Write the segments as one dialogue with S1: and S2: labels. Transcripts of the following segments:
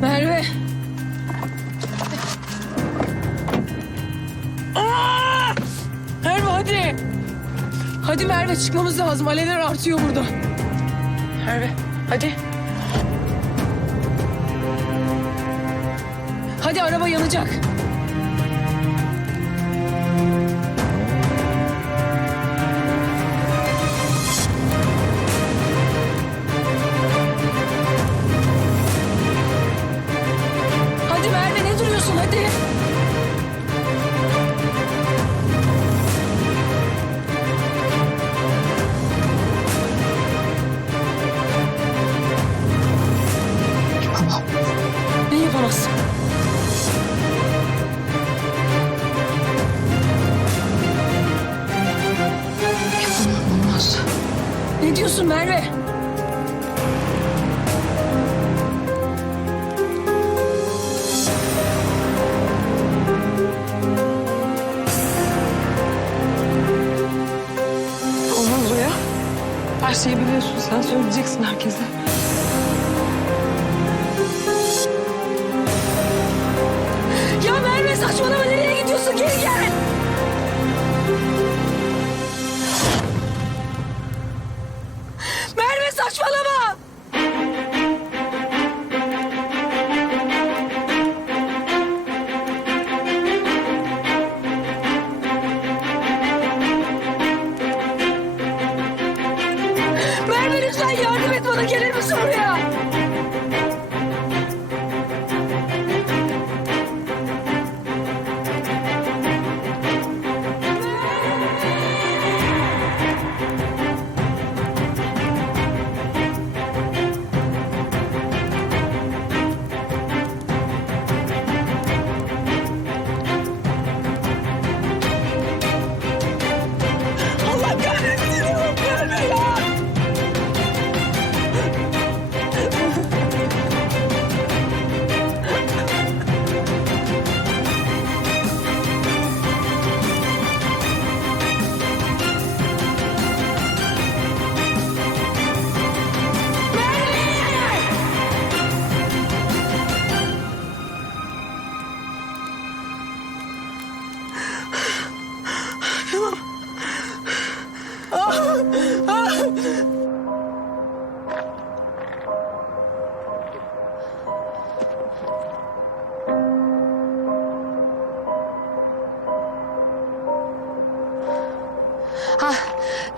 S1: Merve. Aa! Merve hadi. Hadi Merve çıkmamız lazım. Alevler artıyor burada. Merve hadi. Hadi araba yanacak. Ne diyorsun Merve?
S2: Her şeyi biliyorsun. Sen söyleyeceksin herkese.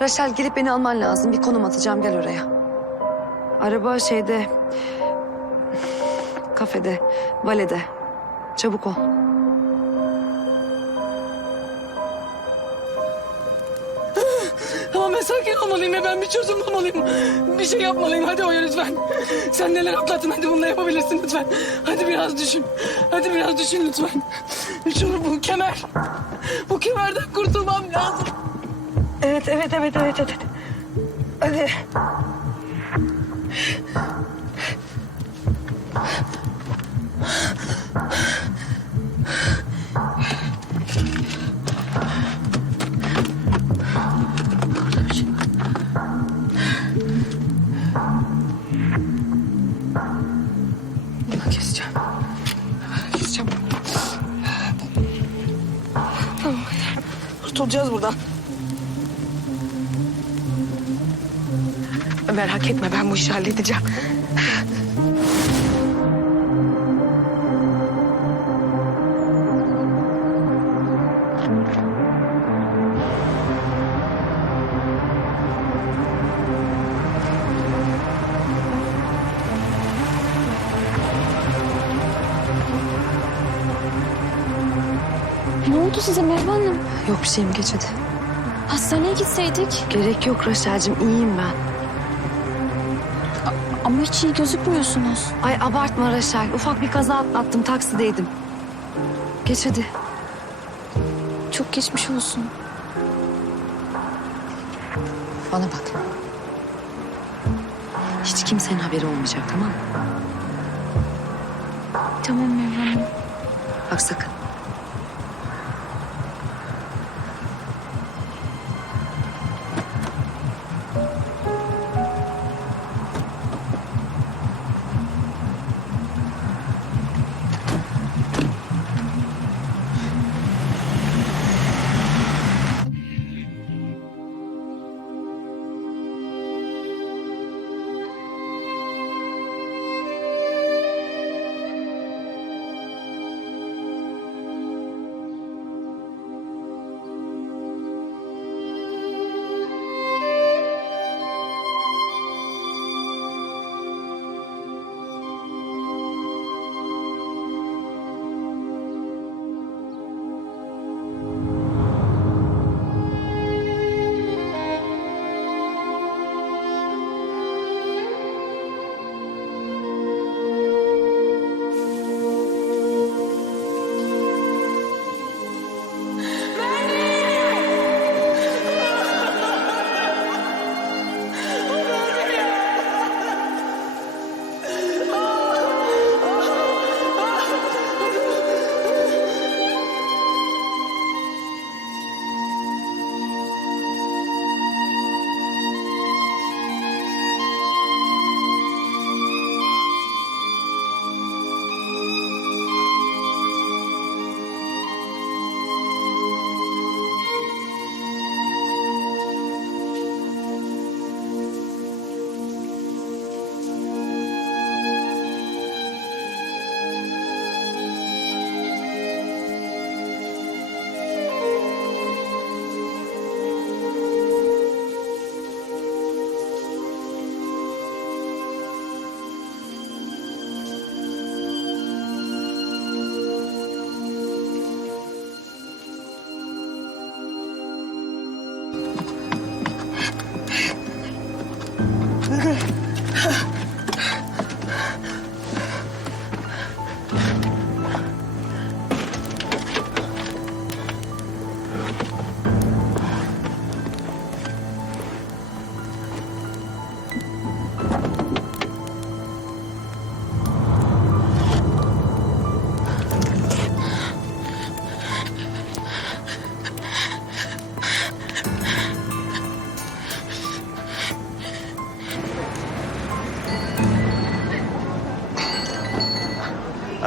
S3: Raşel gelip beni alman lazım. Bir konum atacağım gel oraya. Araba şeyde... Kafede, valede. Çabuk ol.
S1: Tamam ben sakin olmalıyım ben bir çözüm bulmalıyım. Bir şey yapmalıyım. Hadi Oya lütfen. Sen neler atlattın hadi bunu yapabilirsin lütfen. Hadi biraz düşün. Hadi biraz düşün lütfen. Şunu bu kemer. Bu kemerden kurtulmam lazım. Evet evet evet evet evet. Hadi. Bunu keseceğim. Keseceğim. Kurtulacağız buradan. Merak etme ben bu işi halledeceğim.
S4: Ne oldu size Merve Hanım?
S3: Yok bir şeyim geç hadi.
S4: Hastaneye gitseydik.
S3: Gerek yok Raşel'cim iyiyim ben.
S4: Ama hiç iyi gözükmüyorsunuz.
S3: Ay abartma Raşel. Ufak bir kaza atlattım taksideydim. Geç hadi.
S4: Çok geçmiş olsun.
S3: Bana bak. Hiç kimsenin haberi olmayacak tamam mı?
S4: Tamam Merve Hanım.
S3: Bak sakın.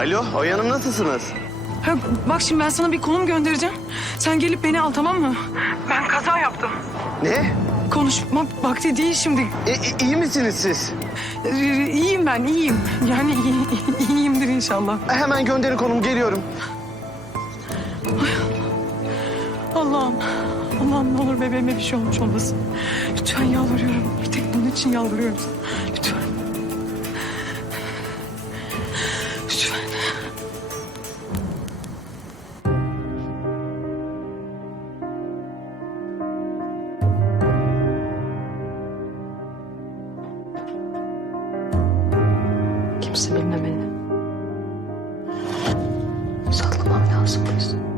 S5: Alo, Oya Hanım nasılsınız?
S1: Ha, bak şimdi ben sana bir konum göndereceğim. Sen gelip beni al tamam mı? Ben kaza yaptım.
S5: Ne?
S1: Konuşma vakti değil şimdi.
S5: E, e, iyi misiniz siz?
S1: Ee, İyiyim ben iyiyim. Yani iyi, iyiyimdir inşallah.
S5: Hemen gönderin konum, geliyorum.
S1: Allah'ım. Allah'ım ne olur bebeğime bir şey olmuş olmasın. Lütfen yalvarıyorum. Bir tek bunun için yalvarıyorum sana. Lütfen. Lütfen.
S3: Kimse bilmemeli. Saklamam lazım bu yüzden.